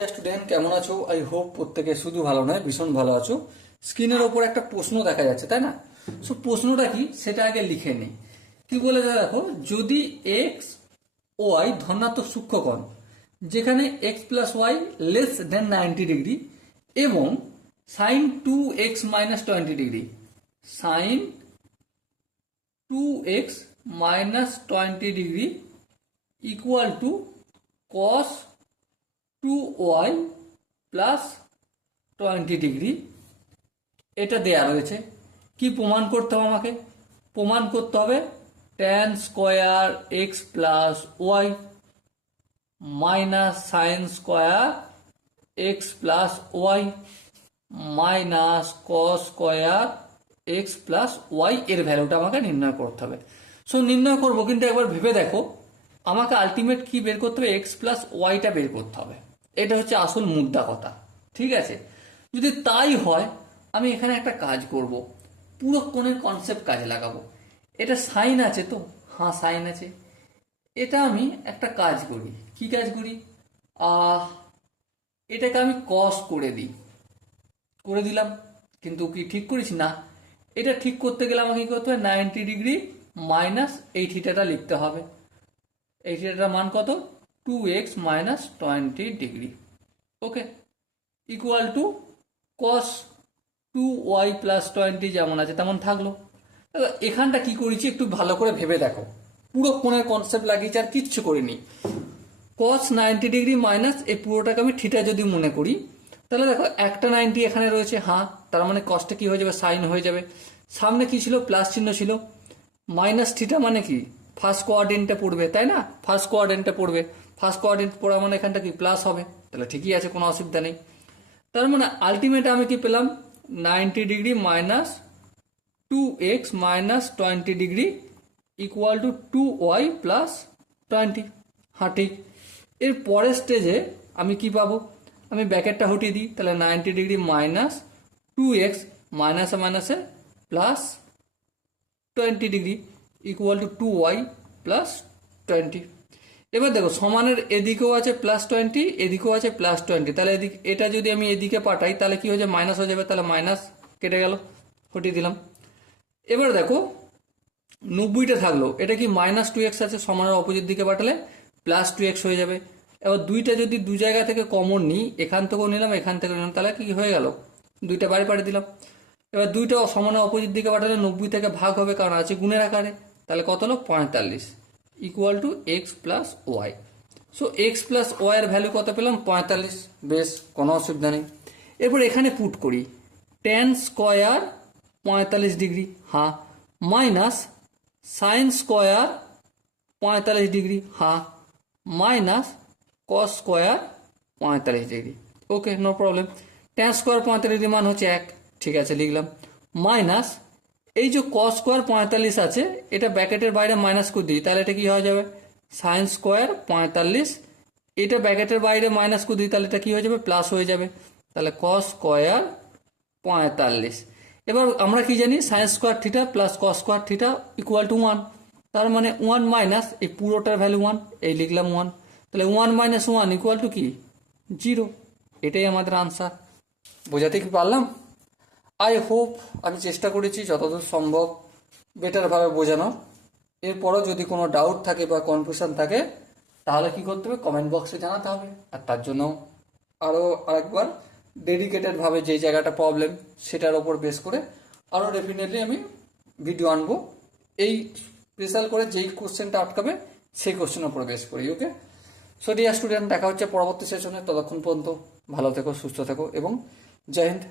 Student কেমন আছো? I hope প্রত্যেকে শুধু ভালো নয় ভীষণ ভালো আছো। স্ক্রিনের ওপর একটা প্রশ্ন দেখা যাচ্ছে, তাই না? সো প্রশ্নটা কি সেটা আগে লিখে নিই। কি বলে দেখো, যদি এক্স ও ওয়াই ধনাত্মক সূক্ষ্মকোণ যেখানে X plus Y less than 90 degree এবং sine 2x minus 20 degree, sine 2x minus 20 degree equal to cos 2y plus 20 degree, এটা দেয়া রয়েছে। কি প্রমাণ করতে হবে আমাকে? প্রমাণ করতে হবে tan square x plus y minus sine square x plus y minus cos square x plus y এর ভ্যালুটা আমাকে নির্ণয় করতে হবে। সো নির্ণয় করবো, কিন্তু একবার ভেবে দেখো আমাকে আলটিমেট কি বের করতে হবে? এক্স প্লাস ওয়াইটা বের করতে হবে। এটা হচ্ছে আসল মুদ্রা কথা, ঠিক আছে? যদি তাই হয় আমি এখানে একটা কাজ করব, পুরো কোণের কনসেপ্ট কাজে লাগাবো। এটা সাইন আছে তো? হ্যাঁ সাইন আছে। এটা আমি একটা কাজ করি, কি কাজ করি? এটাকে আমি কস করে দিই, করে দিলাম। কিন্তু কি ঠিক করেছি? না। এটা ঠিক করতে গেলে আমাকে কি করতে হবে? 90 ডিগ্রি মাইনাস এই থিটাটা লিখতে হবে। এই থিটাটার মান কত? 2x minus 20 degree. Okay, equal to cos 2y plus 20 যেমন আছে তেমন থাকলো। এখানটা কি করেছি একটু ভালো করে ভেবে দেখো, পুরো কোণের কনসেপ্ট লাগিয়েছি আর কিচ্ছু করিনি। কস 90 ডিগ্রি মাইনাস এই পুরোটাকে আমি থিটা যদি মনে করি, তাহলে দেখো একটা 90 এখানে রয়েছে, হ্যাঁ, তার মানে কসটা কি হয়ে যাবে? সাইন হয়ে যাবে। সামনে কি ছিল? প্লাস চিহ্ন ছিল। মাইনাস থিটা মানে কি? ফার্স্ট কোয়াড্রেন্টে পড়বে, তাই না? ফার্স্ট কোয়াড্রেন্টে পড়বে, ফার্স্ট কোয়াড্রেন্ট পড়া মানে এখানটা কি প্লাস হবে, তাহলে ঠিকই আছে, কোনো অসুবিধা নেই। তার মানে আলটিমেট আমি কি পেলাম? 90 degree minus 2x minus 20 degree equal two 2y plus 20। হ্যাঁ ঠিক। এর পরের স্টেজে আমি কি পাবো? আমি ব্যাকেটটা হটিয়ে দিই, তাহলে 90 ডিগ্রি মাইনাস 2x মাইনাসে মাইনাসে plus 20 degree equal two 2y plus 20। এবার দেখো সমানের এদিকেও আছে প্লাস 20, এদিকেও আছে প্লাস 20, তাহলে এদিকে এটা যদি আমি এদিকে পাঠাই তাহলে কি হয়ে যাবে? মাইনাস হয়ে যাবে, তাহলে মাইনাস কেটে গেল, হটিয়ে দিলাম। এবার দেখো 90টা থাকলো, এটা কি মাইনাস 2x আছে, সমানের অপোজিট দিকে পাঠালে প্লাস 2x হয়ে যাবে। এবার দুইটা যদি দু জায়গা থেকে কমন নিই, এখান থেকেও নিলাম এখান থেকে নিলাম, তাহলে কি হয়ে গেল? দুইটা বাইরে পাঠিয়ে দিলাম। এবার দুইটা সমানের অপোজিট দিকে পাঠালে 90 থেকে ভাগ হবে, কারণ আছে গুণের আকারে, তাহলে কত হলো? 45 equal to x plus y. So x plus y এর ভ্যালু কত পেলাম? 45। বেশ, কোনো অসুবিধা নেই। এরপর এখানে পুট করি ট্যান স্কোয়ার 45 ডিগ্রি, হ্যাঁ, মাইনাস সাইন স্কোয়ার 45 ডিগ্রি, হ্যাঁ, মাইনাস কস স্কোয়ার 45 ডিগ্রি। ওকে, নো প্রবলেম। ট্যান স্কোয়ার 45 মান হচ্ছে 1, ঠিক আছে লিখলাম। মাইনাস এই যে কস স্কোয়ার 45 আছে, এটা ব্র্যাকেটের বাইরে মাইনাস করে দিই, তাহলে এটা কি হয়ে যাবে? সাইন স্কোয়ার 45, এটা ব্র্যাকেটের বাইরে মাইনাস করে দিই, তাহলে এটা কি হয়ে যাবে? প্লাস হয়ে যাবে, তাহলে কস স্কোয়ার 45। এবার আমরা কি জানি? Sine square theta plus cos square theta equal to 1। তার মানে 1 মাইনাস এই পুরোটার ভ্যালু 1, এই লিখলাম 1, তাহলে 1 মাইনাস 1 ইকুয়াল টু কি? 0। এটাই আমাদের আনসার। বোঝাতে কি পারলাম? আই হোপ আমি চেষ্টা করেছি যতদূর সম্ভব বেটারভাবে বোঝানো। এরপরও যদি কোনো ডাউট থাকে বা কনফিউশন থাকে তাহলে কি করতে হবে? কমেন্ট বক্সে জানাতে হবে। আর তার জন্য আরও আরেকবার ডেডিকেটেডভাবে যেই জায়গাটা প্রবলেম সেটার ওপর বেস করে আরও ডেফিনেটলি আমি ভিডিও আনবো, এই স্পেশাল করে যেই কোশ্চেনটা আটকাবে সেই কোশ্চেনের উপর বেস করি। ওকে, সো ডিয়ার স্টুডেন্ট, দেখা হচ্ছে পরবর্তী সেশনে। ততক্ষণ পর্যন্ত ভালো থেকো, সুস্থ থেকো এবং জয় হিন্দ।